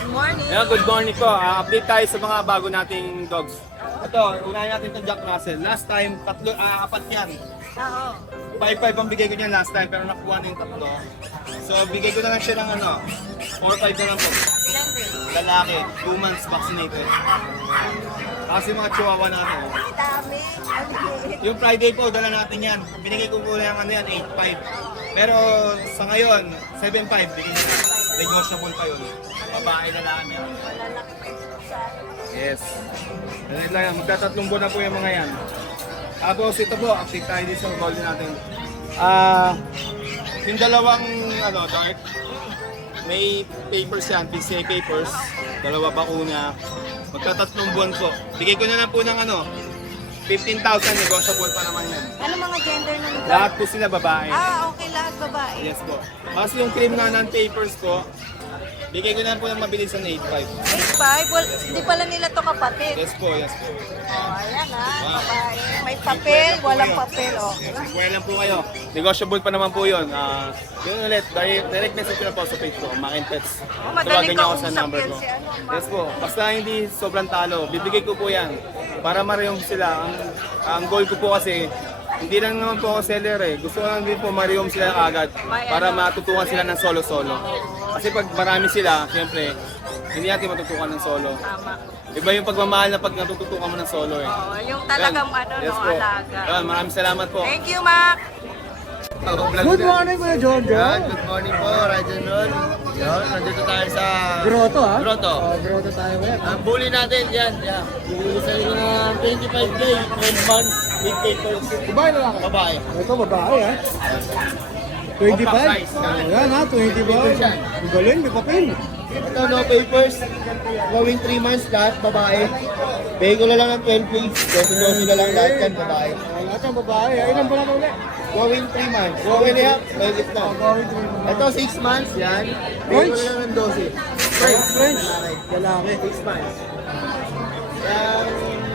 Good morning. Yeah, good morning po. Update tayo sa mga bago nating dogs. Ito, unahin natin itong Jack Russell. Last time, apat yan. Oo. 5-5 ang bigay ko niyan last time, pero nakuha na yung tatlo. So, bigay ko na lang siya ng 4-5 na lang po. Ilan din? Lalaki, 2 months vaccinated. Kasi mga chihuahua na Ang dami. Ang liit. Yung Friday po, dala natin yan. Binigay ko po lang yan, 8-5. Pero sa ngayon, 7-5. Bigay ko. Negotiable pa yun. Babae na lang yan. Malalaki pa yung sa Yes. Ganun lang yan. Magtatatlong buwan na po yung mga yan. Tapos ito po, update tayo dito sa golden natin. Yung dalawang dark, may papers yan, PCA papers. Dalawa bakuna. Magtatatlong buwan po. Bigay ko na lang po ng 15,000, negotiable pa naman yan. Ano mga gender ng dog? Lahat po sila babae. Okay, lahat babae. Yes po. Tapos yung cream na non-papers ko, bigay ko na po ng mabilis ng 8.5. 8'5"? Well, hindi pala nila to kapatid. Yes po, yes po. Ayan babae. May papel, walang papel. Okay. Yes, well lang po kayo. Negotiable pa naman po yun. Yun ulit, direct message ko na po sa page ko, Makin Pets. Madaling Tawagan niyo ako sa kausap number yan ko. si Yes po, basta hindi sobrang talo, bibigay ko po yan. Para marehong sila. Ang goal ko po kasi, hindi lang naman po ako seller eh. Gusto ko lang din po marehong sila agad para matutukan sila ng solo-solo. Kasi pag marami sila, siyempre, hindi natin matutukan ng solo. Tama. Iba yung pagmamahal na pag natututukan mo ng solo eh. Oo, yung talagang Yes po. alaga. Yan, maraming salamat po. Thank you, Mac. Good morning, Kuya John John. Good morning po, Rajan Ron. Yan, nandito tayo sa Grotto, ha? Grotto. Grotto tayo ngayon. Ang bully natin, yan. Bibili sa inyo ng 25K, 12 months, with papers. Babae na lang. Babae. Ito, babae, ha? 25? size. Ayan, ha? 25. Ang galing, may papel. Ito, no papers. Going 3 months lahat, babae. Pay ko na lang ng 12K. 12 na lang lahat yan, babae. Lahat ang babae, ha? Ilan ba na ulit? Going 3 months. Going na yan, mahigit na. Ito, 6 months, yan. Pay ko na lang ng 12. French. Lalaki. 6 months. Yan,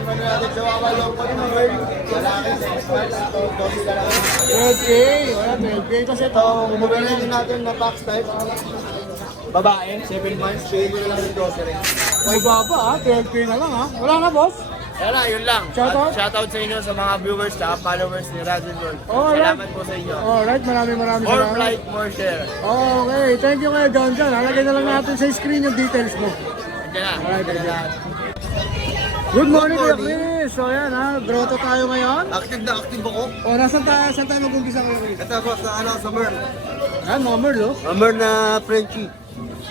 ano natin, Chihuahua long pa rin, mga lalaki, 6 months. Ito, 12 na lang. 12K. Wala, 12K. Kasi ito, Ito, bumili din natin na box type. Babae, 7 months, pay ko na lang ng 12 rin. may baba, ha? 12K na lang, ha? Wala na, boss? Yan na, yun lang. Shoutout? At shoutout sa inyo sa mga viewers at followers ni Rajan World. Alright. Salamat po sa inyo. Alright, maraming More salamat. flight, more share. Okay, thank you Kuya John John. Halagay na lang natin sa screen yung details mo. Andiyan na. Alright, Andiyan na. Good morning, Kuya morning. Chris. So yan, ha? Grotto tayo ngayon. Active na active ako. O, saan tayo mag-umpisa Kuya Chris? Ito po sa sa Merl. Yan, mga Merl, oh. Merl na Frenchie.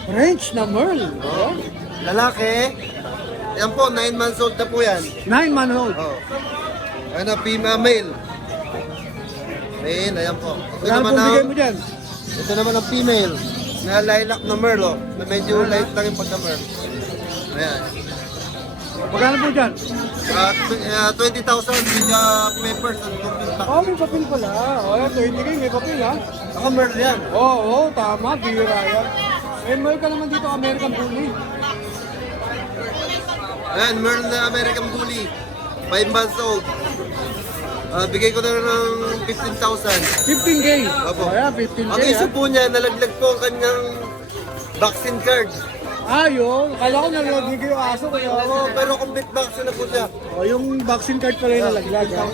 French na Merl. Oh. Lalaki. Yan po, 9 months old na po yan. 9-month old. Oh. Ano, male. Male, ayan po. Ito Kaya naman po bigay ang, mo dyan? ito naman ang female. Na lilac na Merl, oh. Na medyo light lang yung pagka-Merl. Ayan. Magkano po dyan? 20,000 with papers and complete tax. Oh, may papel pala. O, yan, 20K, may papel, ha? Ako Merl yan. Oo, tama, bira yan. Eh, Merl ka naman dito, American Bully. Ayan, Merl na American Bully. 5 months old. Bigay ko na ng 15,000. 15K. Opo. O, yan, 15K, Ang issue po niya, nalaglag po ang kanyang vaccine card. Ah, yun. Kala ko nalaglag yung aso. Kaya Oo, pero complete vaccine na po siya. O, yung vaccine card pala yung nalaglag. ha?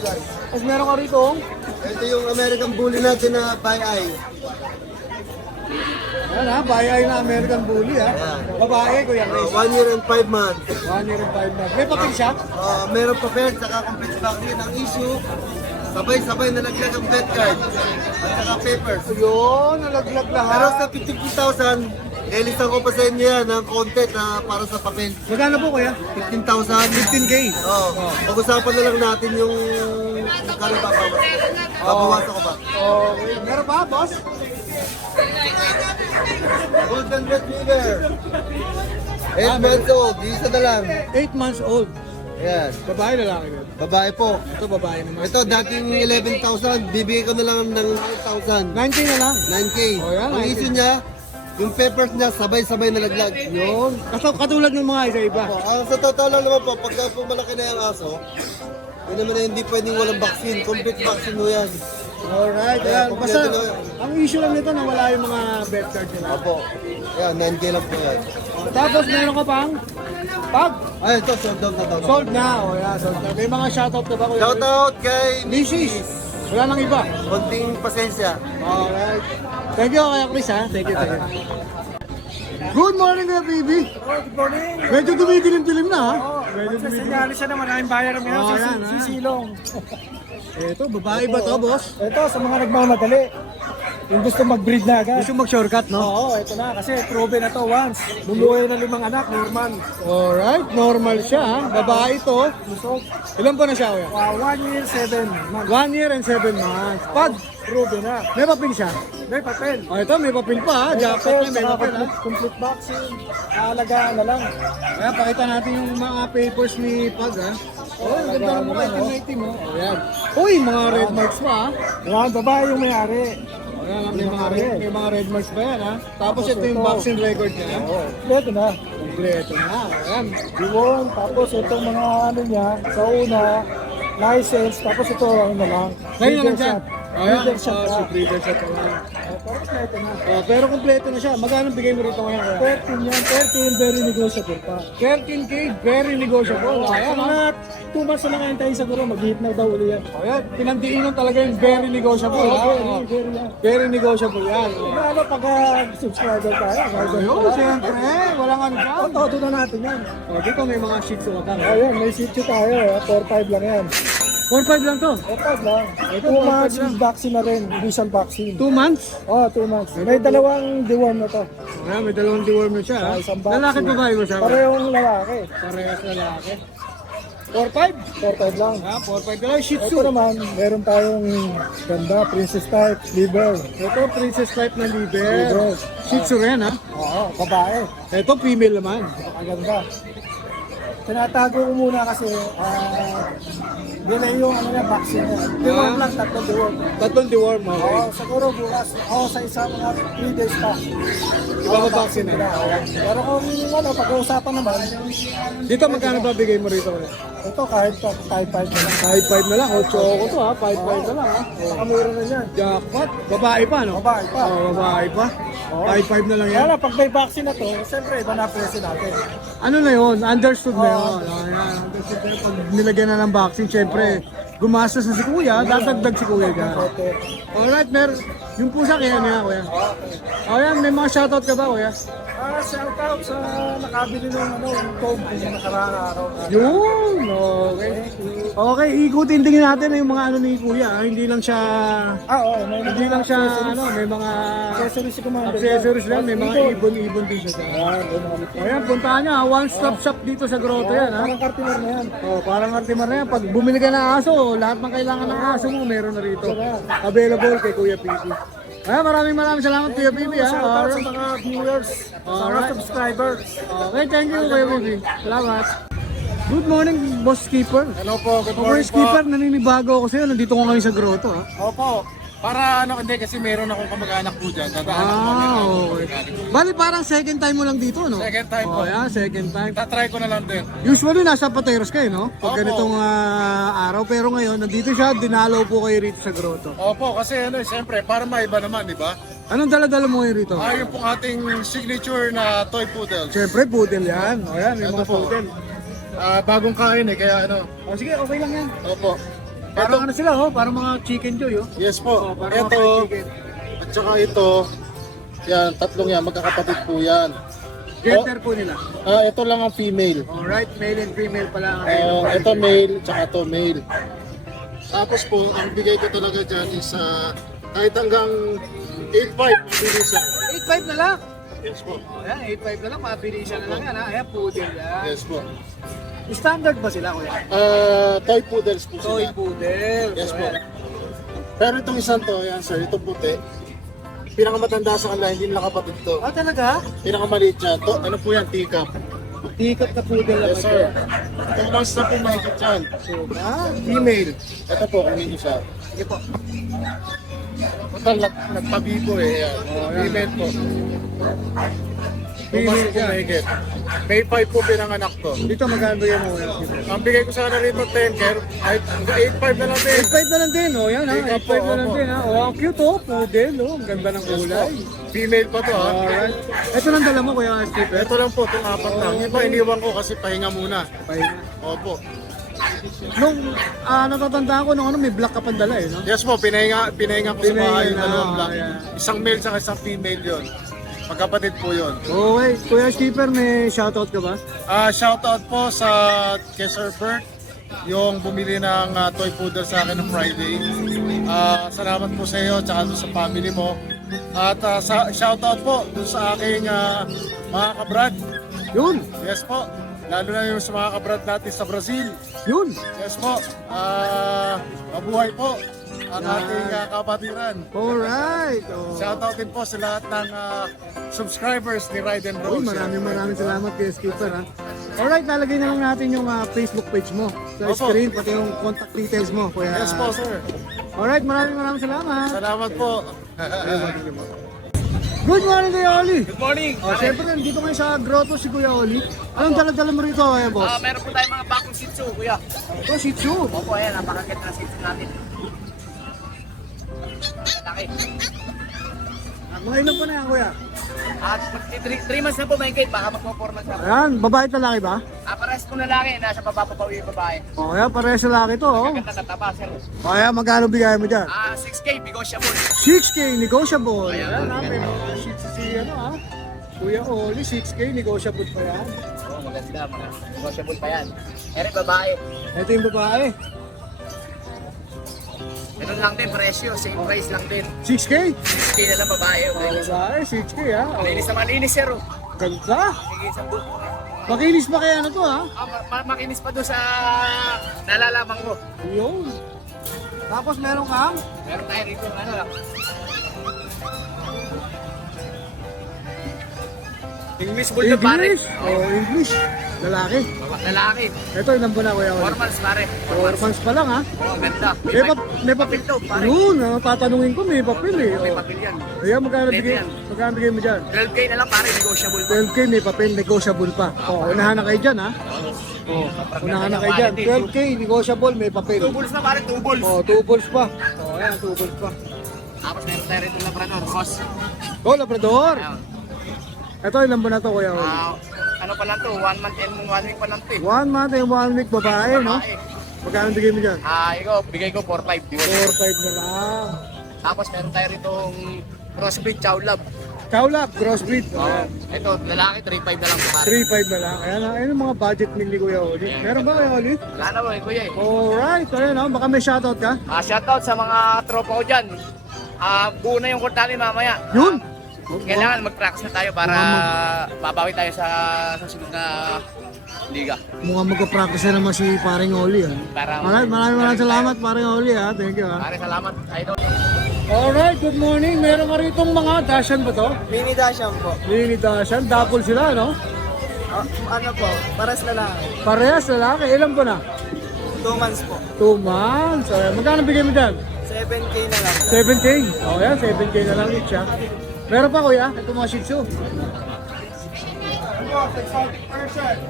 Tapos meron ka rito, oh. Ito yung American Bully natin na by eye. Yan ha, bayay na American Bully ha. Babae, Kuya Chris. 1 year and 5 months. 1 year and 5 months. May papel siya? Meron pa vet, saka complete vaccine. Ang issue, sabay-sabay nalaglag ang vet card. At saka papers. Yun, nalaglag Pero lahat. sa 50,000, nilisan ko pa sa inyo yan ng content na para sa papel. Magkano po Kuya? 15,000. 15K. Oo. Pag-usapan na lang natin yung kano babawas. Babawasan ko ba? Okay. Meron pa, boss? Golden Retriever. 8 months old. Isa na lang. 8 months old. Yan. Babae, lalaki yun. Babae po. Ito, babae naman. Ito, dating 11,000. Bibigay ko na lang ng 9,000. 9K na lang. 9K. Oh, yan, Ang 9K. issue niya, yung papers niya sabay-sabay nalaglag. Yun. Katulad ng mga isa-iba. Sa totoo lang naman po, pagka po malaki na yung aso, yun naman na hindi pwedeng walang vaccine. Complete vaccine mo yan. Alright, ayan. Basta, ang issue lang nito, nawala yung mga bet card nila. Opo. Yan, 9K lang po yan. Tapos meron ka pang pag Ay, ito, sold out na daw. sold na. O yan, sold na. May mga shoutout ka ba? Kuya? Shoutout kay Mrs. Wala nang iba. Konting pasensya. Alright. Thank you, Kuya Chris, ha? Thank you, thank you. Good morning, Kuya Baby. Good morning. Medyo dumidilim-dilim na, ha? Medyo dumidilim. Magsasenyali siya na maraming bayaran ngayon. Oh, yan, ha? Sisilong. Ito, babae ba to, boss? Ito, sa mga nagmamadali. Yung gusto mag-breed na agad. Gusto mag-shortcut, no? Oo, ito na. Kasi proven na to once. Bumuhay ng 5 anak, normal. Alright, normal siya, ha? Babae to. Lusog. Ilan po na siya, Kuya? 1 year, 7 months. 1 year and 7 months. Pag, Proven na. may papel siya. May papel. O, ito, may papel pa, ha? Jacket na, may saka papel, ha? complete vaccine. Aalagaan na lang. Kaya pakita natin yung mga papers ni Pag, ha? Oh, ang ganda ng mga itim, mo. Oh, yan. Uy, mga red marks pa, ha? Yan, babae yung may-ari. Oh, yan, may mga red marks pa yan, ha? Tapos ito yung vaccine record niya, ha? Ito na. Kompleto na, ayan. Yun, tapos itong mga ano niya, sa una, license, tapos ito ano na lang. Ngayon na lang siya. shot. Ayan, Breeder shot oh, na. si breeder shot na lang. Pero ito na. Oh, pero kompleto na siya. Magkano bigay mo rito ngayon, Kuya? 13 yan, 13 very negotiable pa. 13K, very negotiable. Ayan, ha? Mga 2 months na lang kayo tayo siguro, mag-hit na daw ulit yan. Ayan, pinandiinan talaga yung very negotiable, ha? Oh, Very yan. very negotiable yan. Lalo pag subscriber tayo, Ayun, siyempre, walang ano ka. todo na natin yan. Oh, dito may mga shih tzu ka. Ayun, may sitio tayo, 4-5 lang yan. 4-5 lang to. 4-5 lang. Ito, 2 months 4-5 lang. vaccine na rin, initial vaccine. 2 months. Oh, 2 months. May dalawang deworm na to. Ayan, may dalawang deworm na siya, ha? Isang vaccine. Lalaki pa ba mo siya? Parehong lalaki. Parehas lalaki. 4-5? 4-5 lang. Ha, 4-5 na lang, shih tzu. Ito naman, meron tayong ganda, princess type, liver. Ito, princess type na liver. Liver. Shih tzu rin, ha? Oo, babae. Ito, female naman. Napakaganda. Tinatago ko muna kasi yun yung ano na vaccine na. Deworm lang, 3 deworm. Tatlong deworm, okay. Oo, siguro bukas. Oo, sa isa mga 3 days pa. Iba ba vaccine na? Pero kung ano, pag-uusapan naman, Dito, magkano ba bigay mo rito? ito kahit 5-5 na lang. 5-5 na lang. 8 ko to, ha? 5-5 na lang, ha? Nakamura na yan. Jackpot. Babae pa, no? Babae pa. Oh, babae pa. 5-5 na lang yan. Kaya pag may vaccine na to, siyempre iba na presyo natin. Ano na yun? Understood na yun. Ayan, understood na yun. Pag nilagyan na ng vaccine, syempre, gumastos na si kuya, dadagdag si kuya dyan. Okay. Alright, yung pusa kaya niya, kuya. Ayan, may mga shoutout ka ba, kuya? Shout out sa nakabili ng ano, yung comb yung nakaraang araw. Yun, okay. Okay, ikutin tingin natin yung mga ano ni kuya. Hindi lang siya, Oo, may hindi lang siya, ano, may mga accessories si Commander. accessories lang, may mga ibon-ibon din siya. Ayan, puntahan niya, one-stop shop dito sa grotto yan, ha? Parang kartimer na yan. Oh, parang Artimar na yan. Pag bumili ka ng aso, lahat ng kailangan ng aso mo, meron na rito. Available kay Kuya Pipi. Ay, maraming salamat Kuya Pipi, ha? Shout out sa Alright. mga viewers, sa mga Alright. subscribers. Okay, thank you Kuya Pipi. Salamat. Good morning, Boss Skipper. Hello po, good Okay, morning po. Skipper, naninibago ako sa'yo. Nandito ko ngayon sa grotto, ha? Opo, para ano, hindi kasi meron akong kamag-anak po dyan. Dadaanan ko meron akong Okay. kamag-anak. Bali, parang second time mo lang dito, no? Second time po. Oh, yeah, second time. Tatry ko na lang din. Usually, nasa Pateros kayo, no? Pag Opo. ganitong araw. Pero ngayon, nandito siya, dinalaw po kayo rito sa grotto. Opo, kasi ano, siyempre, para maiba naman, di ba? Anong dala-dala mo ngayon rito? Yung pong ating signature na toy poodles. Siyempre, poodle yan. O yan, may Ito mga po. poodle. Bagong kain kaya ano. O sige, okay lang yan. Opo. Parang ano sila, oh, parang mga chicken joy, oh. Yes po. Parang mga Ito, fried chicken. at saka ito, yan, tatlong yan, magkakapatid po yan. Gender po nila. Ito lang ang female. Alright, male and female pala ang available. Ito male, tsaka ito male. Tapos po, ang bigay ko talaga dyan is kahit hanggang 8.5 mabilisan. 8.5 na lang. Yes po. O yan, 8.5 na lang, mabilisan na lang yan, ha. Ayan, poodle yan. Yes po. Standard ba sila, kuya? Toy poodles po Toy sila. poodle. Yes So, po. ayan. Pero itong isang to, yan sir, itong puti. Pinakamatanda sa kanila, hindi nila kapatid to. Ah, talaga? Pinakamaliit niya. To, ano po yan, teacup. Tikat na poodle lang. Yes sir. 2 months na po mahigit yan. So, ah, Female. Ito po, kung hindi siya. sige po. Total, nagpabibo eh. Yan. Female po. Pumasok po yan. mahigit. May 5 po pinanganak to. Dito magkano yan mo? Ang bigay ko sana rito 10, ay 8.5 na lang din. 8.5 na lang din, oh. Yan ha, Pick up 8.5 na po, lang opo. din ha. Oh, ang cute oh, poodle oh. Ang ganda ng kulay. Female pa to ha. Alright. Ito lang dala mo kuya Skipper. Ito lang po, itong 4 lang. Iba iniwan ko kasi pahinga muna. Pahinga. Opo. Nung natatandaan ko nung may black ka pandala eh, no? Yes po, pinahinga ko sa bahay yung Pinahinga, dalawang black. yeah. Isang male sa isang female yon. Magkapatid po yun. Okay, Kuya Skipper, may shoutout ka ba? Shoutout po sa kay Sir Bert, yung bumili ng toy poodle sa akin ng Friday. Salamat po sa iyo, tsaka doon sa family mo. At shoutout po doon sa aking mga kabrad. Yun, Yes po, lalo na yung sa mga kabrad natin sa Brazil. yun. Yes po, mabuhay po ang ating kapatiran. Alright. Oh. Shoutout din po sa lahat ng subscribers ni Ride and Uy, Roll. maraming salamat Kuya Skipper ha. Alright, lalagay na lang natin yung Facebook page mo sa Opo. screen, pati yung contact details mo, Kuya. Yes po, sir. Alright, maraming salamat. Salamat po. Good morning, Kuya Oli. Good morning! Oh, syempre, nandito ngayon sa grotto si Kuya Oli. Anong dala-dala mo rito, Kuya Boss? Meron po tayong mga bagong Shih Tzu, kuya. Ito, Shih Tzu. Opo, ayan, napakaganda na Shih Tzu natin. Laki. Mga ilan pa na yan, Kuya? At 3 months na po, may baka magpo-4 months na po. Ayan, babae at lalaki ba? Parehas po lalaki, nasa baba pa pauwi yung babae. O, ayan, parehas sa lalaki to, oh. Ganda kataba, sir. O, ayan, magkano bigay mo dyan? 6K, negotiable. 6K, negotiable. Ayan, Ayan, may mga Shih Tzu si, Kuya Oli, 6K, negotiable pa yan. Oh, maganda, mga negotiable pa yan. Ere, babae. Ito yung babae, Ganun lang din, presyo, same price lang din. 6K? 6K na lang babae. Okay. Babae, 6K, ha? O, Linis naman, linis, sir. Oh. ganda. Sige, isang buo. Makinis pa kaya na to, ha? Makinis pa doon sa nalalaman ko. Yun. Tapos meron kang? Meron tayo rito, ano lang. English Bulldog, pare. English. Oh, English. Lalaki. Lalaki. Ito, ilan po na, Kuya Oli? 4 months, pare. 4 months pa lang, ha? Oh, ganda. May papel to, pare. Yun, tatanungin ko, may papel eh. May Oh. papel yan. Ayan, magkano Pwede bigay, yan. magkano bigay mo dyan? 12K na lang, pare. Negotiable pa. 12K, may papel, negotiable pa. Oh, unahan na kayo dyan, ha? Oh, unahan na kayo dyan. 12K, negotiable, may papel. 2 balls na, pare. 2 balls. Oh, 2 balls pa. Oh, ayan, 2 balls pa. Tapos meron tayo rito Labrador, Ross. Oh, Labrador. Ayun. Ito, ilan ba na to, Kuya Oli? Ano pa lang to, 1 month and 1 week pa lang to eh. 1 month and 1 week babae, no? Babae. Magkano bigay mo dyan? Ikaw, bigay ko 4-5. 4-5 na lang. Tapos meron tayo rito crossbreed chow lab. Kaulap, crossbreed. Oh, ito, lalaki 3-5 na lang pare. 3-5 na lang. Ayan, ayan ang mga budget meal ni Kuya Oli. Meron ba, Kuya Oli? Wala na mo eh, kuya eh. Alright, ayan, no? Baka may shoutout ka? Shoutout sa mga tropa ko dyan. Buo na yung court namin mamaya. Yun! Kailangan mag-practice na tayo para babawi tayo sa sunod na liga. Mukhang magka-practice na naman si paring Oli. Para Maraming salamat paring Oli. Thank you. Pare, salamat. Idol. Alright, good morning. Meron ka ritong mga Dashan ba to? Mini Dashan po. Mini Dashan. Double sila, no? Ano po, paras na lang. Parehas lalaki. Ilan po na? 2 months po. 2 months. Ayan. Magkano bigay mo dyan? 7K na lang. 7K. O yan, 7K na lang each ha. Meron pa kuya? Ito mga Shih Tzu.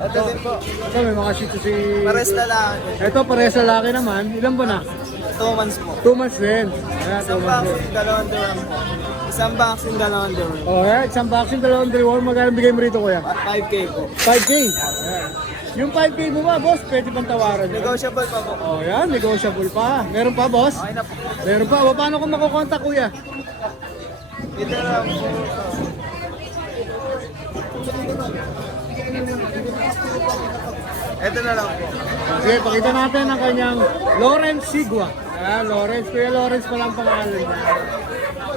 Ito din po. Ito may mga Shih Tzu si... Paras na lang. Ito parehas lalaki naman. Ilan ba na? 2 months po. 2 months din. Ayan, 2 Isang months din. vaccine, dalawang deworm po. Isang vaccine, dalawang deworm. O yan, isang vaccine, dalawang reward. Magkano bigay mo rito kuya? 5K po. 5K. Ayan. Yung 5K mo ba, boss? Pwede pang tawaran yun? Negotiable pa po. O yan, negotiable pa. Meron pa, boss? Okay na po. Meron pa. O, paano kung makukontak kuya? Dito lang po. Ito na lang po. Sige, pakita natin ang kanyang Lawrence Sigua. Ayan, Lawrence. Kuya Lawrence pa lang pangalan niya.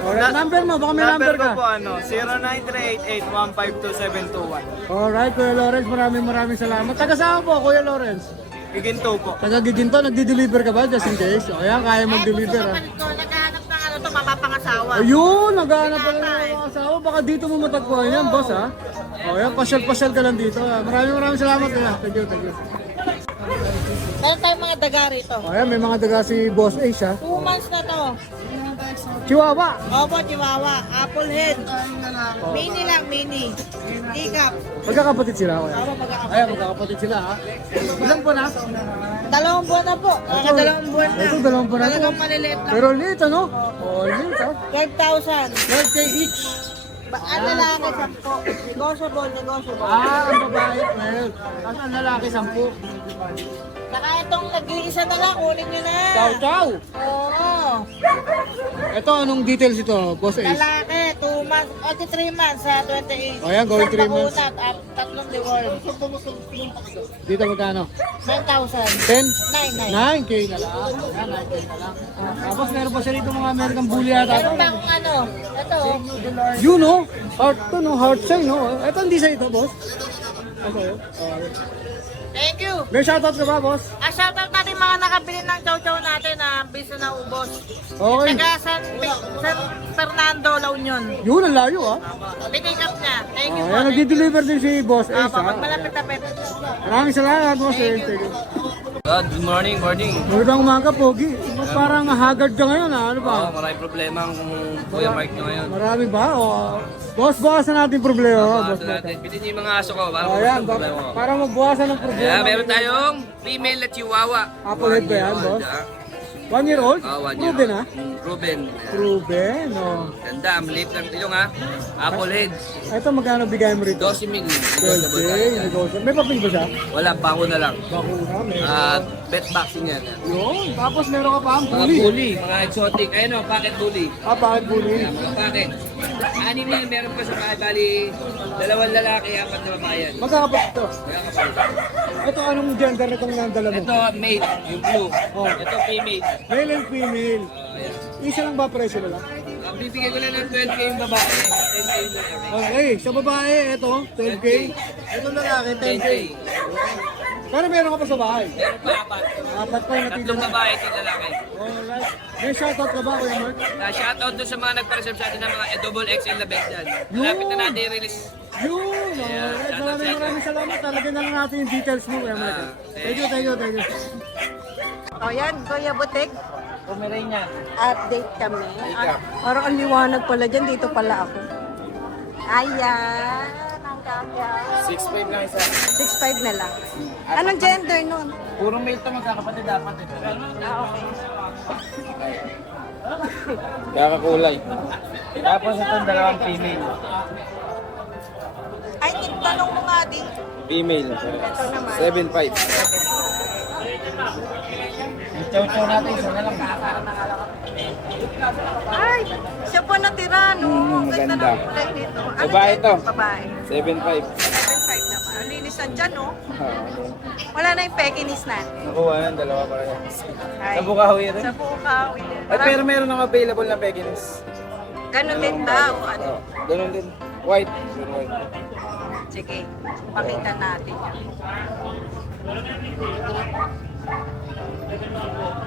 Alright, number mo, baka may number Number ka. ko po ano, 0938815271. Alright, Kuya Lawrence, maraming salamat. Taga saan po, Kuya Lawrence? Giginto po. Taga Giginto, nagdi-deliver ka ba just in case? O yan, kaya mag-deliver ha. Naghahanap ng ano to, mapapangasawa. Ayun, naghahanap pa lang ng mga asawa. Baka dito mo matagpuan yan, boss ha. O yan, pasyal-pasyal ka lang dito. Ha? Maraming salamat kuya. Thank you. Meron tayong mga daga rito. O yan, may mga daga si Boss Ace ha. 2 months na to. Chihuahua. Opo, Chihuahua. Apple head. Mini lang, mini. Teacup. Magkakapatid sila, kuya. Opo, magkakapatid. Ayan, magkakapatid sila, ha? Ilan po na? 2 buwan na po. Dalawang buwan na. Ito, 2 po na. Talagang maliliit lang. Pero liit, ano? Oh, liit, ha? 12,000. 12K each. Ang lalaki, 10. Negotiable, negotiable. Ang babae, 12. Tapos ang lalaki, 10. Saka itong nag-iisa na lang, kunin nyo na. Chow. Oo. Ito, anong details ito, Boss Ace? Lalaki, 2 months, 3 months sa 28. O, yan, going 3 months. Isang bakunat, 3 deworm. Dito magkano? 9,000. 10? 9,900. 9K na lang. Ayan, 9K na lang. Tapos meron pa siya dito mga American Bully ata. Meron bang ano? Ito. Yun, no? Heart to, no? Heart sign, no? Ito, hindi sa ito, boss. Ito, yun. Thank you. May shoutout ka ba, boss? Shoutout natin mga nakabili ng chow-chow natin na bisa na ubos. Okay. Taga San Fernando, La Union. Yun, ang layo, ah. Pick up niya. Thank you Oh, po. yan, nagdi-deliver din si Boss Ace, Pag ha? malapit-lapit. Maraming salamat, Boss Ace. Thank you. Good morning. Magandang umaga, Pogi. Parang haggard ka ngayon, ha? Ano ba? Maraming problema ang Kuya Mark nyo ngayon. Marami ba? O, boss-bawasan natin problema. Boss, Natin. Bilhin niyo yung mga aso ko. Para Ayan, magkaroon ng problema ko. para magbawasan ng problema. Yeah, meron tayong female na chihuahua. Apple head ba yan, 1 year old, boss? ah. 1 year old? 1 year Ruben, old. ha? Ruben. Ruben, oh. Ganda, ang liit ng ilong ha. Apple head. Ito, magkano bigay mo rito? 12 mil. 12K, negosyo. May papel ba siya? Wala, bako na lang. Bakuna, may. Pet vaccine yan. Yun, tapos meron ka pa ang Mga bully. bully, mga exotic. Ayun o, pocket bully. Bakit bully? Ayan, mga pocket. 6 na yun, meron pa sa bahay. Bali, 2 lalaki, 4 na babae yan. Magkakapit ito. Kaya kapal. Ito, anong gender na itong nandala mo? Ito, male, yung blue. Oh. Ito, female. Male and female. Ayan. Isa lang ba presyo na lang? Bibigay ko na ng 12K yung babae, 10K yung lalaki. Okay, sa babae, ito, 12K. Ito lalaki, 10K. 10K. Pero meron ka pa sa bahay. Meron pa 4. Apat pa yung natira. 3 babae, 10 lalaki. Alright. May shoutout ka ba, Kuya Mark? Shoutout doon sa mga nagpa-reserve sa atin ng mga double XL na bed dyan. Malapit na natin i-release. Yun! Alright, maraming salamat. Talagyan na lang natin yung details mo, Kuya Mark. Thank you, thank you, thank you. O yan, Kuya Butik. Pomeranian. Update kami. Parang ang liwanag pala dyan. Dito pala ako. Ayan. Ang ganda. 6'5 lang isa. 6'5 na lang. Anong gender nun? Puro male to, magkakapatid dapat ito. Ah, okay. Kakakulay. Tapos itong dalawang female. Ay, tanong mo nga din. Female. Ito naman. 7'5. Chow-chow natin, isa na lang. Ay, siya po natira, no? Ang ganda maganda. ng kulay nito. Ano Babae yan? to. Babae. 7'5. 7'5 naman. Ang linisan dyan, no? Wala na yung pekinis natin. Nakuha yan, dalawa pa rin. Ay, Sa Bukawi rin. Sa Bukawi. Ay, pero meron ng available na Pekinese. Ganun din ba? O ano? Ganun din. White. Pure white. Sige, pakita natin yan.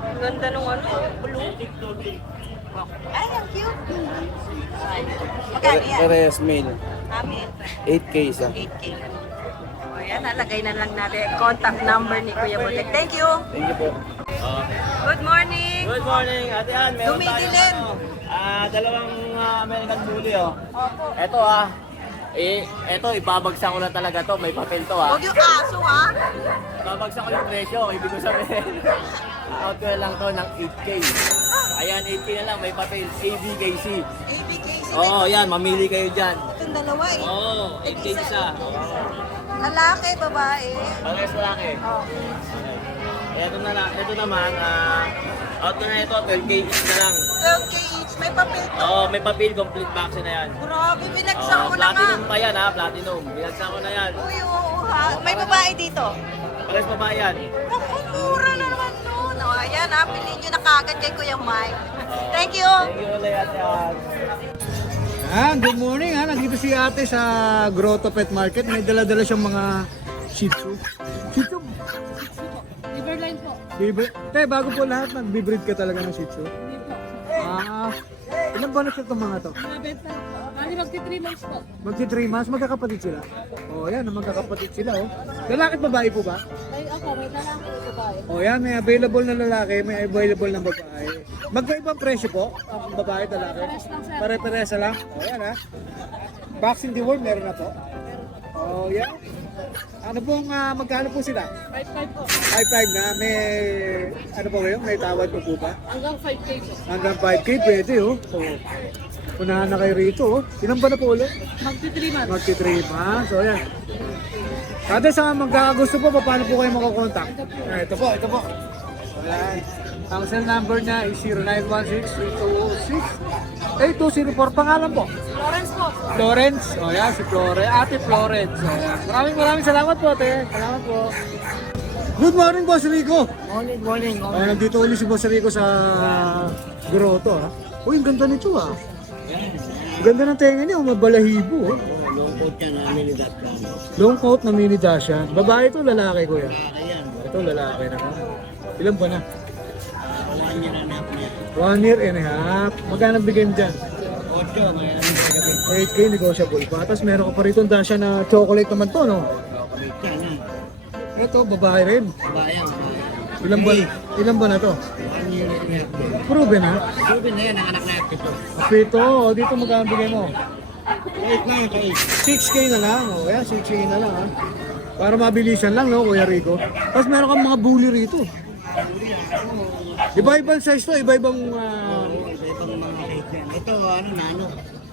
Ang ganda nung ano, blue. Ay, ang cute. Magkano yan? Parehas male. Amin. 8K isa. 8K. O yan, nalagay na lang natin ang contact number ni Kuya Butik. Thank you. Thank you po. Good morning. Good morning, Ate Ann. Meron Dumidilim. tayong dalawang American Bully, oh. Opo. Ito, eto, ibabagsak ko na talaga to. May papel to, Huwag yung aso, ha? Ibabagsak ko yung presyo. Ibig ko sabihin, out ko na lang to ng 8K. Ayan, 8K na lang. May papel. ABKC. ABKC. Oo, yan. Mamili kayo dyan. Itong dalawa eh. Oo, 8K isa. Lalaki, babae. Pares lang eh. Oh. Ito naman, out ko na ito. 12K each na lang. 12K each. May papel to. Oo, may papel. Complete vaccine na yan. Grabe, binagsak ko na nga. Platinum pa yan, ha? Platinum. Binagsak ko na yan. Uy, oo ha. May babae dito. Pares pa ba yan? Naku, mura na naman nun. O, ayan ha. Piliin nyo na kagad kay Kuya Mike. Thank you. Thank you ulit, Ate Ann. Good morning, ha. Nandito si ate sa Grotto Pet Market. May dala-dala siyang mga Shih Tzu. Shih Tzu? Liverline po. Te, bago po lahat, nag-breed ka talaga ng Shih Tzu? Ilan ba na siya itong mga to? Nabenta po. Bali magti 3 months po. Magti 3 months, magkakapatid sila. Oh, yan, magkakapatid sila, oh. Lalaki at babae po ba? Ay, ako po, may lalaki may babae. O yan, may available na lalaki, may available na babae. Magkaibang presyo po, ang babae at lalaki. Pare-parehas lang. O yan ha. Vaccine the world, meron na po. O yan. Ano pong, magkano po sila? 5-5 po. 5-5 na, may, ano po kayo? May tawad po ba? Hanggang 5K po. Hanggang 5K, pwede oh. So, unahan na kayo rito oh. Ilan ba na po ulit? Magti-3 months. Magti-3 months. So yan. Kada sa magkakagusto po, paano po kayo makakontakt? Ito po, ito po. Ayan. Ang cell number niya is 0916-326-8204. Pangalan po? Lawrence po. Florence. O yan, si Florence. Ate Florence. O, yan. Maraming salamat po, te. Salamat po. Good morning, Boss Rico. Morning. O, nandito ulit si Boss Rico sa grotto, ha? Uy, ang ganda nito, ha? Ang ganda ng tenga niya, mabalahibo, oh. Long coat na mini dash yan. Babae ito, lalaki ko yan. Ito, lalaki naman. Ilan ba na? 1 year and a half. Magkano bigay mo dyan? 8K negotiable pa. Tapos meron ka pa rito dash na chocolate naman to, no? Ito, babae rin. Ilan ba na to? Proven ha? Sabi na yan, ang anak na ito. Pito, o dito magkano bigay mo? 6K na lang, o yan, 6K na lang ha. Para mabilisan lang, no, Kuya Rico. Tapos meron kang mga bully rito. Iba-ibang size to, iba-ibang... Ibang mga size yan. Ito, nano.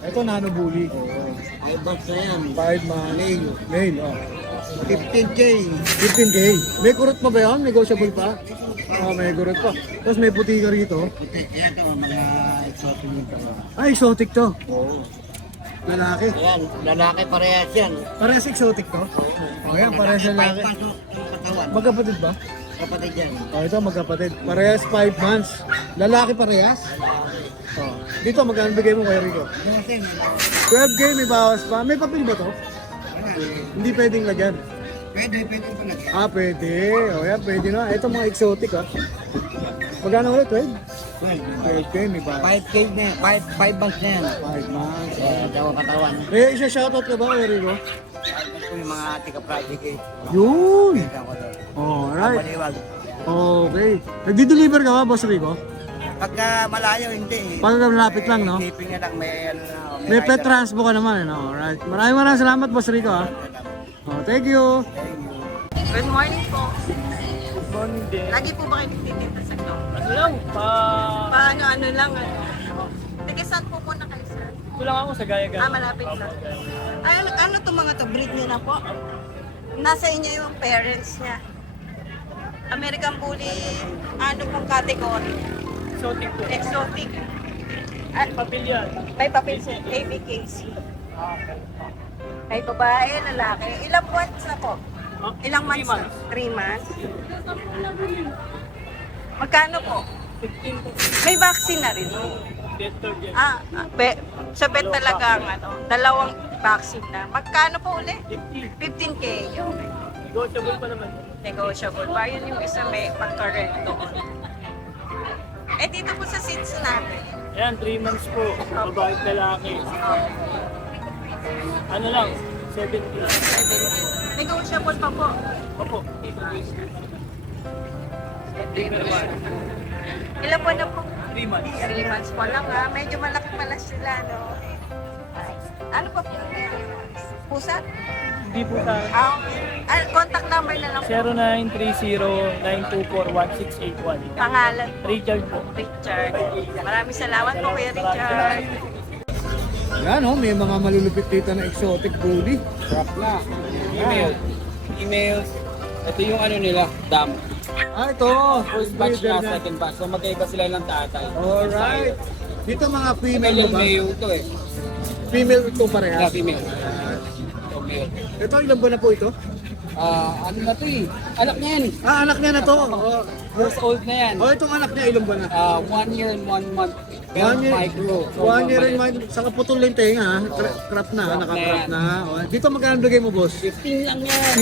Ito, nano bully. 5 bucks na yan. 5 male, oh. 15K. 15K. May kurot pa ba yan? Negotiable pa? May kurot pa. Tapos may puti ka rito. Kaya ito, mga exotic nito. Exotic to. Lalaki. Ayan, lalaki parehas yan. Parehas exotic to? Yan, parehas lalaki. 5 months yung katawan. Magkapatid ba? Kapatid yan. Ito magkapatid. Parehas 5 months. Lalaki parehas? Dito magkano bigay mo kay Rico? 12K, may bawas pa. May papel ba to? Hindi pwedeng lagyan. Pwede pa lang. Pwede. Yan, pwede na. Ito mga exotic Magkano ulit, 12? 12K, may bawas. 5K na yan. 5 months na yan. 5 months. Dalawang katawan. Isa shoutout ka ba kay Rico? Ito yung mga tika-project eh. Yun! Ako doon. Alright. Maliwag. Okay. Nagdi-deliver ka ba, Boss Rico? Pagka malayo, hindi. Pag malapit lang, no? Shipping na lang, may ano na. May pet transpo ka naman, no? Alright. Maraming salamat, Boss Rico, ha? Thank you. Good morning po. Good morning din. Lagi po ba kayo nagtitinda sa Glow? Ano lang, Ano lang. Taga saan po muna kayo, sir? kulang ako sa gaya-gaya. Malapit lang. Ay, ano to mga to? Breed nyo na po? Nasa inyo yung parents niya. American Bully, ano pong category? Exotic po. Exotic. Papel yan. May papel sa ABKC. May babae, lalaki. Ilang months na po? Ilang months na? 3 months. Magkano po? 15 po. May vaccine na rin. Sa bet talaga ang dalawang vaccine na. Magkano po ulit? 15K. Negotiable pa naman. Negotiable pa. Yun yung isa may pagka-rent doon. Dito po sa seats natin. Ayan, 3 months po. Babae lalaki. Ano lang, 70. Negotiable pa po. Opo. Ilan po na po? 3 months. 3 months pa lang ha. Medyo malaki pala sila, no? Ano pa po? Pusa? Hindi po sa Contact number na lang po. 0930-924-1681. Pangalan po. Richard po. Richard. Maraming salamat po, Kuya Richard. Yan, may mga malulupit dito na exotic bully. Crap na. Emails. Ito yung ano nila, dam. Ito. First batch na, second batch. So magkaiba sila ng tatay. Alright. Dito mga female Female ba? male to eh. Female ito Yeah, parehas. female. Ito male. Ito, ilan ba na po ito? Ano na to eh. Anak niya yan. Anak niya na to. Years old na yan. Itong anak niya, ilan ba na? 1 year and 1 month. Pero 1 year, micro. 1 year and 1, saka putol lang tayo ha. Crap na, naka-crap na. Dito magkano bigay mo, boss? 15 lang yan.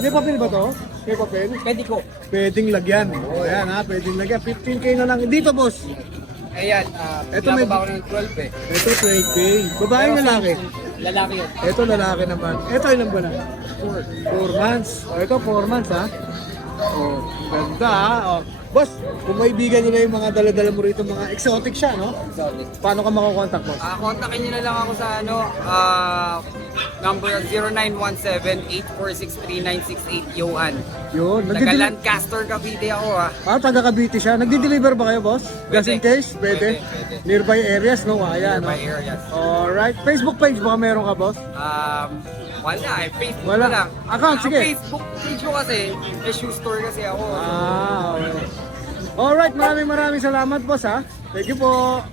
15. May papel ba to? May papel? Pwede ko. Pwedeng lagyan. Yan ha, pwedeng lagyan. 15K na lang. Dito, boss. Ayan, Ito may- pinapaba ko ng 12 eh. Ito 12K. Babae, lalaki. Lalaki yun. Ito lalaki naman. Ito ilan ba na? 4 months. Ito 4 months ha. Oh, ganda ha. Oh. Boss, kung maibigan nila yung mga dala-dala mo rito, mga exotic siya, no? Paano ka makakontakt, boss? Kontakin nyo na lang ako sa number 0917-846-3968, Johan. Yun. Taga Lancaster, Cavite ako Taga Cavite siya. Nagdi-deliver ba kayo, boss? Just in case? Pwede. Pwede. Nearby areas, no? Ayan, no? My areas. Alright. Facebook page baka meron ka, boss? Wala Facebook Wala. na lang. Account, sige. Ang Facebook page ko kasi, may shoe store kasi ako. Okay. Alright, maraming salamat, boss, ha? Thank you po.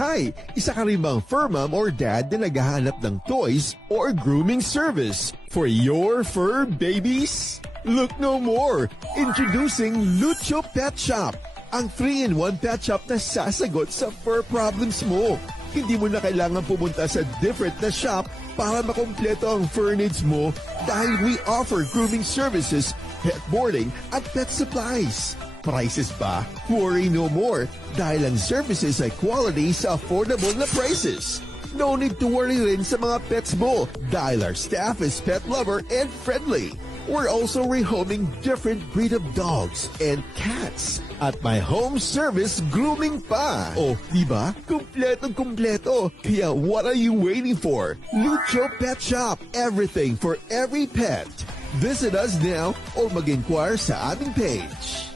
Hi! Isa ka rin bang fur mom or dad na naghahanap ng toys or grooming service for your fur babies? Look no more! Introducing Lucho Pet Shop, ang 3-in-1 pet shop na sasagot sa fur problems mo. Hindi mo na kailangan pumunta sa different na shop para makompleto ang fur needs mo dahil we offer grooming services, pet boarding at pet supplies. Prices ba? Worry no more dahil ang services ay quality sa affordable na prices. No need to worry rin sa mga pets mo dahil our staff is pet lover and friendly. We're also rehoming different breed of dogs and cats at my home service grooming pa. Oh, diba? Kumpletong-kumpleto. Kaya what are you waiting for? Lucho Pet Shop. Everything for every pet. Visit us now or mag-inquire sa aming page.